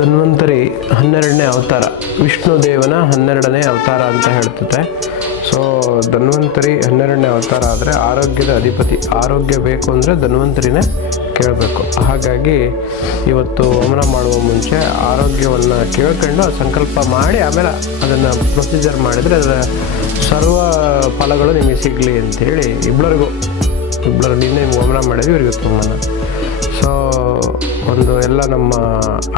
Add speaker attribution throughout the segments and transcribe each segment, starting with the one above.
Speaker 1: ಧನ್ವಂತರಿ ಹನ್ನೆರಡನೇ ಅವತಾರ. ವಿಷ್ಣು ದೇವನ ಹನ್ನೆರಡನೇ ಅವತಾರ ಅಂತ ಹೇಳ್ತದೆ ಸೊ ಧನ್ವಂತರಿ ಹನ್ನೆರಡನೇ ಅವತಾರ ಆದರೆ ಆರೋಗ್ಯದ ಅಧಿಪತಿ. ಆರೋಗ್ಯ ಬೇಕು ಅಂದರೆ ಧನ್ವಂತರಿನೇ ಕೇಳಬೇಕು. ಹಾಗಾಗಿ ಇವತ್ತು ಹೋಮನ ಮಾಡುವ ಮುಂಚೆ ಆರೋಗ್ಯವನ್ನು ಕೇಳ್ಕೊಂಡು ಸಂಕಲ್ಪ ಮಾಡಿ ಆಮೇಲೆ ಅದನ್ನು ಪ್ರೊಸೀಜರ್ ಮಾಡಿದರೆ ಅದರ ಸರ್ವ ಫಲಗಳು ನಿಮಗೆ ಸಿಗಲಿ ಅಂತೇಳಿ ಇಬ್ಬರಿಗೂ ಇಬ್ಬರು ನಿನ್ನೆ ಹೋಮನ ಮಾಡಿದ್ವಿ, ಇವರಿಗೆ ತುಂಬನ. ಸೊ ಒಂದು ಎಲ್ಲ ನಮ್ಮ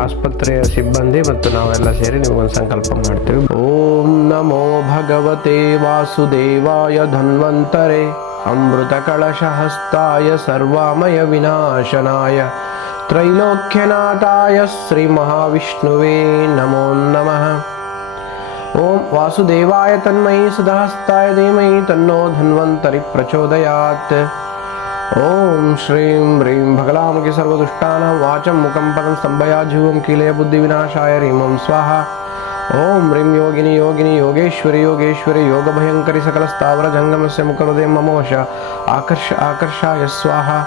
Speaker 1: ಆಸ್ಪತ್ರೆಯ ಸಿಬ್ಬಂದಿ ಮತ್ತು ನಾವೆಲ್ಲ ಸೇರಿ ನಿಮಗೊಂದು ಸಂಕಲ್ಪ ಮಾಡ್ತೀವಿ. ಓಂ ನಮೋ ಭಗವತೆ ವಾಸುದೇವಾಯ ಧನ್ವಂತರೆ. ಅಮೃತ ಕಳಶ ಹಸ್ತಾಯ ಸರ್ವಾಮಯ ವಿನಾಶನಾಯ. ತ್ರೈಲೋಕ್ಯನಾಥಾಯ ಶ್ರೀ ಮಹಾವಿಷ್ಣುವೇ ನಮೋ ನಮಃ. ಓಂ ವಾಸುದೇವಾಯ ತನ್ಮಯಿ ಸುಧಹಸ್ತಾಯ ಧೀಮಹಿ ತನ್ನೋ ಧನ್ವಂತರಿ ಪ್ರಚೋದಯಾತ್. ॐ श्रीं ह्रीं भगलामुखि सर्वदुष्टानां वाचं मुखं पदं स्तम्भयाज्युवं किलय बुद्धिविनाशाय ह्रीं स्वाहा। ॐ ह्रीं योगिनि योगिनि योगेश्वरि योगेश्वरि योगभयङ्करि सकलस्थावरजङ्गमस्य मुखहृदयं ममोष आकर्ष आकर्षाय स्वाहा।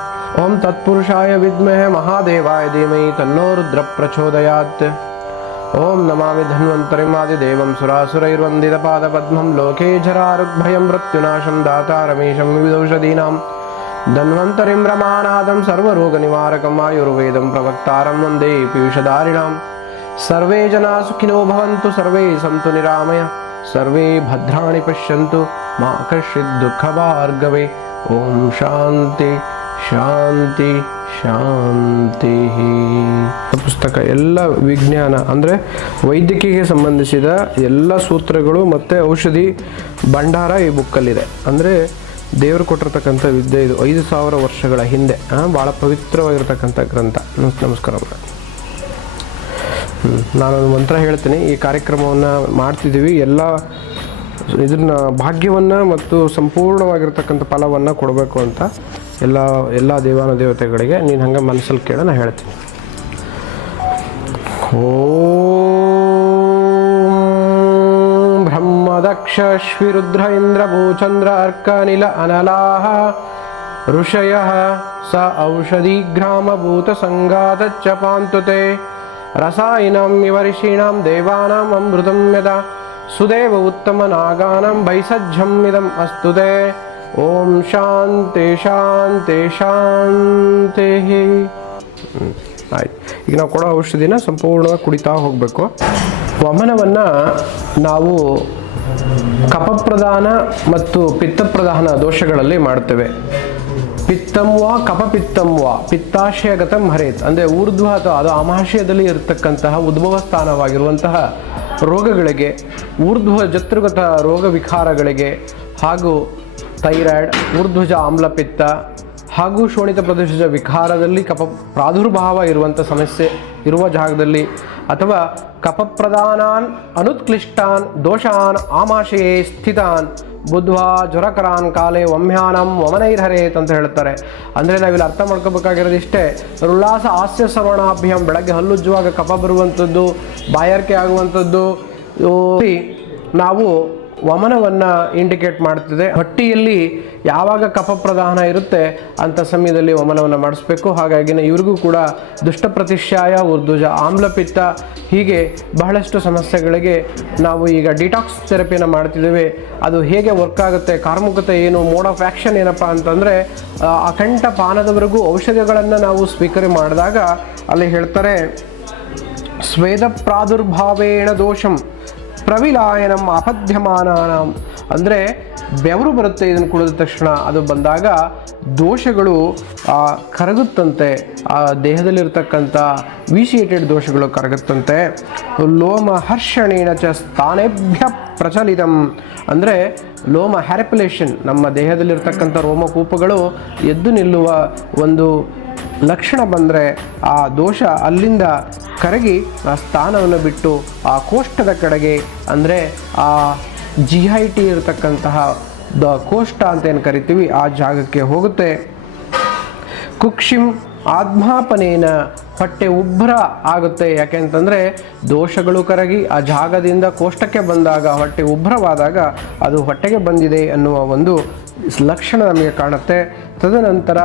Speaker 1: ॐ तत्पुरुषाय विद्महे महादेवाय धीमहि तन्नो रुद्रप्रचोदयात्। ॐ नमामि धन्वन्तरिम् आदिदेवं सुरासुरैर्वन्दितपादपद्मं लोके झरारुग्भयं मृत्युनाशं दाता रमेशं विविधौषधीनां ಲೋಕೆ ರಮಾನಾಥಂ ಸರ್ವರೋಗ ಧನ್ವಂತರಿಂ ಸರ್ವರೋಗನಿವಾರಕಂ ಆಯುರ್ವೇದಂ ಪ್ರವಕ್ತಾರಂ ವಂದೇ ಪೀಯೂಷಧಾರಿಣಾಂ. ಸರ್ವೇ ಜನಾ ಸುಖಿನೋ ಭವಂತು, ಸರ್ವೇ ಸಂತು ನಿರಾಮಯ, ಸರ್ವೇ ಭದ್ರಾಣಿ ಪಶ್ಯಂತು, ಮಾ ಕಶ್ಚಿತ್ ದುಃಖಭಾರ್ಗವೇ. ಓಂ ಶಾಂತಿ ಶಾಂತಿ ಶಾಂತಿ. ಪುಸ್ತಕ ಎಲ್ಲ ವಿಜ್ಞಾನ, ಅಂದರೆ ವೈದ್ಯಕೀಯ ಸಂಬಂಧಿಸಿದ ಎಲ್ಲ ಸೂತ್ರಗಳು ಮತ್ತು ಔಷಧಿ ಭಂಡಾರ ಈ ಬುಕ್ಕಲ್ಲಿದೆ ಅಂದರೆ ದೇವರು ಕೊಟ್ಟಿರ್ತಕ್ಕಂಥ ವಿದ್ಯೆ ಇದು ಐದು ಸಾವಿರ ವರ್ಷಗಳ ಹಿಂದೆ ಭಾಳ ಪವಿತ್ರವಾಗಿರ್ತಕ್ಕಂಥ ಗ್ರಂಥ. ನಮಸ್- ನಮಸ್ಕಾರ ಹ್ಞೂ. ನಾನೊಂದು ಮಂತ್ರ ಹೇಳ್ತೀನಿ. ಈ ಕಾರ್ಯಕ್ರಮವನ್ನು ಮಾಡ್ತಿದ್ದೀವಿ. ಎಲ್ಲ ಇದನ್ನ ಭಾಗ್ಯವನ್ನು ಮತ್ತು ಸಂಪೂರ್ಣವಾಗಿರ್ತಕ್ಕಂಥ ಫಲವನ್ನು ಕೊಡಬೇಕು ಅಂತ ಎಲ್ಲ ಎಲ್ಲ ದೇವಾನ ದೇವತೆಗಳಿಗೆ ನೀನು ಹಂಗೆ ಮನಸ್ಸಲ್ಲಿ ಕೇಳ, ನಾ ಹೇಳ್ತೀನಿ. ಓಂ ಬ್ರಹ್ಮದಕ್ಷಶ್ವಿರುದ್ರ ಇಂದ್ರ ಭೂಚಂದ್ರ ಅರ್ಕನಿಲ ಅನಲಾಹ ಋಷಯ ಸ ಔಷಧಿ ಗ್ರಾಮಭೂತ ಪಾಂತು ತೇ ರಸಾಯನಂ ಇವ ದೇವಾನಾಂ ಅಮೃತಂ ಯದಾ ಸುದೇವ ಉತ್ತಮನಾಗಾನಾಂ ಬೈಸಜ್ಜಂ ಇದಂ ಅಸ್ತು ಓಂ ಶಾಂತಿ ಶಾಂತಿ ಶಾಂತಿ ಆಯ್ತು. ಈಗ ನಾವು ಕೊಡೋ ಔಷಧಿನ ಸಂಪೂರ್ಣವಾಗಿ ಕುಡಿತಾ ಹೋಗಬೇಕು. ವಮನವನ್ನು ನಾವು ಕಫಪ್ರಧಾನ ಮತ್ತು ಪಿತ್ತಪ್ರಧಾನ ದೋಷಗಳಲ್ಲಿ ಮಾಡುತ್ತೇವೆ. ಪಿತ್ತಂವ ಕಫಪಿತ್ತಂವ ಪಿತ್ತಾಶಯಗತಂ ಹರೇತ್. ಅಂದರೆ ಊರ್ಧ್ವ ಅಥವಾ ಅದು ಆಮಾಶಯದಲ್ಲಿ ಇರತಕ್ಕಂತಹ ಉದ್ಭವ ಸ್ಥಾನವಾಗಿರುವಂತಹ ರೋಗಗಳಿಗೆ ಊರ್ಧ್ವ ಜತೃಗತ ರೋಗ ವಿಕಾರಗಳಿಗೆ ಹಾಗೂ ಥೈರಾಯ್ಡ್ ಊರ್ಧ್ವಜ ಆಮ್ಲಪಿತ್ತ ಹಾಗೂ ಶೋಣಿತ ಪ್ರದೇಶದ ವಿಕಾರದಲ್ಲಿ ಕಪ ಪ್ರಾದುರ್ಭಾವ ಇರುವಂಥ ಸಮಸ್ಯೆ ಇರುವ ಜಾಗದಲ್ಲಿ ಅಥವಾ ಕಪಪ್ರಧಾನಾನ್ ಅನುತ್ಕ್ಲಿಷ್ಟಾನ್ ದೋಷಾನ್ ಆಮಾಶಯೇ ಸ್ಥಿತಾನ್ ಬುದ್ಧ ಜ್ವರಕರಾನ್ ಕಾಲೇ ವಮ್ಯಾನಂ ವಮನೈರ್ಹರೇತ್ ಅಂತ ಹೇಳ್ತಾರೆ ಅಂದರೆ ನಾವಿಲ್ಲಿ ಅರ್ಥ ಮಾಡ್ಕೋಬೇಕಾಗಿರೋದು ಇಷ್ಟೇ ಹಾಸ್ಯ ಸರ್ವಣಾಭ್ಯಂ ಬೆಳಗ್ಗೆ ಹಲ್ಲುಜ್ಜುವಾಗ ಕಪ ಬರುವಂಥದ್ದು ಬಾಯಾರಿಕೆ ಆಗುವಂಥದ್ದು ನಾವು ವಮನವನ್ನು ಇಂಡಿಕೇಟ್ ಮಾಡ್ತಿದೆ. ಹೊಟ್ಟಿಯಲ್ಲಿ ಯಾವಾಗ ಕಫ ಪ್ರಧಾನ ಇರುತ್ತೆ ಅಂಥ ಸಮಯದಲ್ಲಿ ವಮನವನ್ನು ಮಾಡಿಸ್ಬೇಕು. ಹಾಗಾಗಿ ಇವ್ರಿಗೂ ಕೂಡ ದುಷ್ಟ ಪ್ರತಿಷ್ಠಾಯ, ಉರ್ದುಜ, ಆಮ್ಲಪಿತ್ತ ಹೀಗೆ ಬಹಳಷ್ಟು ಸಮಸ್ಯೆಗಳಿಗೆ ನಾವು ಈಗ ಡಿಟಾಕ್ಸ್ ಥೆರಪಿಯನ್ನು ಮಾಡ್ತಿದ್ದೇವೆ. ಅದು ಹೇಗೆ ವರ್ಕ್ ಆಗುತ್ತೆ, ಕಾರ್ಮುಕತೆ ಏನು ಮೋಡ್ ಆಫ್ ಆ್ಯಕ್ಷನ್ ಏನಪ್ಪ ಅಂತಂದರೆ ಅಖಂಡ ಪಾನದವರೆಗೂ ಔಷಧಿಗಳನ್ನು ನಾವು ಸ್ವೀಕಾರ ಮಾಡಿದಾಗ ಅಲ್ಲಿ ಹೇಳ್ತಾರೆ, ಸ್ವೇದ ಪ್ರಾದುರ್ಭಾವೇಣ ದೋಷಂ. ಪ್ರವಿಲಾಯನಂ ಅಪದ್ಯಮಾನಾನಂ. ಅಂದರೆ ಬೆವರು ಬರುತ್ತೆ ಇದನ್ನು ಕುಡಿದ ತಕ್ಷಣ, ಅದು ಬಂದಾಗ ದೋಷಗಳು ಕರಗುತ್ತಂತೆ. ಆ, ದೇಹದಲ್ಲಿರ್ತಕ್ಕಂಥ ವಿಶಿಯೇಟೆಡ್ ದೋಷಗಳು ಕರಗುತ್ತಂತೆ. ಲೋಮ ಹರ್ಷಣೇನ ಚ ಸ್ಥಾನೇಭ್ಯ ಪ್ರಚಲಿತಂ. ಅಂದರೆ ಲೋಮ ಹ್ಯಾರಿಪುಲೇಷನ್, ನಮ್ಮ ದೇಹದಲ್ಲಿರ್ತಕ್ಕಂಥ ರೋಮಕೂಪಗಳು ಎದ್ದು ನಿಲ್ಲುವ ಒಂದು ಲಕ್ಷಣ ಬಂದರೆ ಆ ದೋಷ ಅಲ್ಲಿಂದ ಕರಗಿ ಆ ಸ್ಥಾನವನ್ನು ಬಿಟ್ಟು ಆ ಕೋಷ್ಟದ ಕಡೆಗೆ ಅಂದರೆ ಆ ಜಿ ಐ ಟಿ ಇರತಕ್ಕಂತಹ ದ ಕೋಷ್ಟ ಅಂತ ಏನು ಕರಿತೀವಿ ಆ ಜಾಗಕ್ಕೆ ಹೋಗುತ್ತೆ. ಕುಕ್ಷಿಂ ಆತ್ಮಾಪನೇನ ಹೊಟ್ಟೆ ಉಬ್ಬರ ಆಗುತ್ತೆ. ಯಾಕೆಂತಂದರೆ ದೋಷಗಳು ಕರಗಿ ಆ ಜಾಗದಿಂದ ಕೋಷ್ಟಕ್ಕೆ ಬಂದಾಗ ಹೊಟ್ಟೆ ಉಬ್ಬರವಾದಾಗ ಅದು ಹೊಟ್ಟೆಗೆ ಬಂದಿದೆ ಅನ್ನುವ ಒಂದು ಲಕ್ಷಣ ನಮಗೆ ಕಾಣುತ್ತೆ. ತದನಂತರ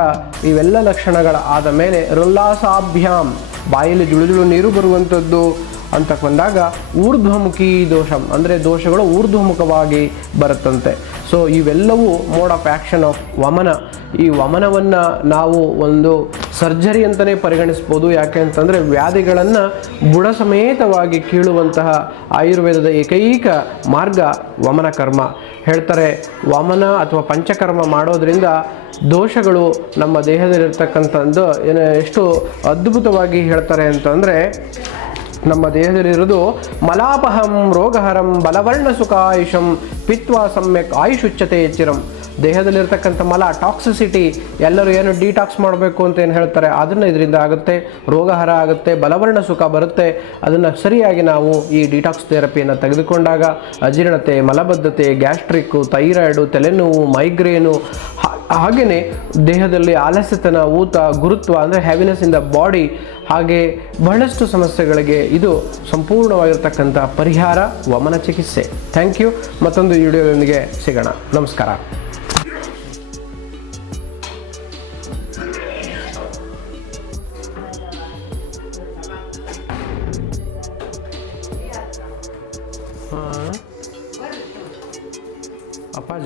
Speaker 1: ಇವೆಲ್ಲ ಲಕ್ಷಣಗಳ ಆದ ಮೇಲೆ ರುಲ್ಲಾಸಾಭ್ಯಾಮ್ ಬಾಯಲ್ಲಿ ಜುಳುಜುಳು ನೀರು ಬರುವಂಥದ್ದು ಅಂತ ಬಂದಾಗ ಊರ್ಧ್ವಮುಖಿ ದೋಷ, ಅಂದರೆ ದೋಷಗಳು ಊರ್ಧ್ವಮುಖವಾಗಿ ಬರುತ್ತಂತೆ. ಸೊ ಇವೆಲ್ಲವೂ mode of action of vamana. ಈ ವಮನವನ್ನು ನಾವು ಒಂದು ಸರ್ಜರಿ ಅಂತಲೇ ಪರಿಗಣಿಸ್ಬೋದು. ಯಾಕೆ ಅಂತಂದರೆ ವ್ಯಾಧಿಗಳನ್ನು ಬುಡ ಸಮೇತವಾಗಿ ಕೀಳುವಂತಹ ಆಯುರ್ವೇದದ ಏಕೈಕ ಮಾರ್ಗ ವಮನ ಕರ್ಮ. ಹೇಳ್ತಾರೆ, ವಮನ ಅಥವಾ ಪಂಚಕರ್ಮ ಮಾಡೋದ್ರಿಂದ ದೋಷಗಳು ನಮ್ಮ ದೇಹದಲ್ಲಿರ್ತಕ್ಕಂಥದ್ದು ಏನು ಎಷ್ಟು ಅದ್ಭುತವಾಗಿ ಹೇಳ್ತಾರೆ ಅಂತಂದರೆ, ನಮ್ಮ ದೇಹದಲ್ಲಿರೋದು ಮಲಾಪಹಂ ರೋಗಹರಂ ಬಲವರ್ಣ ಸುಖಾಯುಷಂ ಪಿತ್ವಾ ಸಮ್ಯಕ್ ಆಯುಷುಚ್ಛತೆ ಚಿರಂ. ದೇಹದಲ್ಲಿರ್ತಕ್ಕಂಥ ಮಲ ಟಾಕ್ಸಿಸಿಟಿ ಎಲ್ಲರೂ ಏನು ಡಿಟಾಕ್ಸ್ ಮಾಡಬೇಕು ಅಂತ ಏನು ಹೇಳ್ತಾರೆ, ಅದನ್ನು ಇದರಿಂದ ಆಗುತ್ತೆ, ರೋಗಹರ ಆಗುತ್ತೆ, ಬಲವರ್ಣ ಸುಖ ಬರುತ್ತೆ. ಅದನ್ನು ಸರಿಯಾಗಿ ನಾವು ಈ ಡಿಟಾಕ್ಸ್ ಥೆರಪಿಯನ್ನು ತೆಗೆದುಕೊಂಡಾಗ ಅಜೀರ್ಣತೆ, ಮಲಬದ್ಧತೆ ಗ್ಯಾಸ್ಟ್ರಿಕ್ಕು ಥೈರಾಯ್ಡು ತಲೆನೋವು ಮೈಗ್ರೇನು ಹಾಗೆಯೇ ದೇಹದಲ್ಲಿ ಆಲಸ್ಯತನ, ಊತ, ಗುರುತ್ವ ಅಂದರೆ ಹ್ಯಾವಿನೆಸ್ ಇನ್ ದ ಬಾಡಿ ಹಾಗೆ ಬಹಳಷ್ಟು ಸಮಸ್ಯೆಗಳಿಗೆ ಇದು ಸಂಪೂರ್ಣವಾಗಿರ್ತಕ್ಕಂಥ ಪರಿಹಾರ, ವಮನ ಚಿಕಿತ್ಸೆ. ಥ್ಯಾಂಕ್ ಯು ಮತ್ತೊಂದು ವಿಡಿಯೋದೊಂದಿಗೆ ಸಿಗೋಣ. ನಮಸ್ಕಾರ. A paz.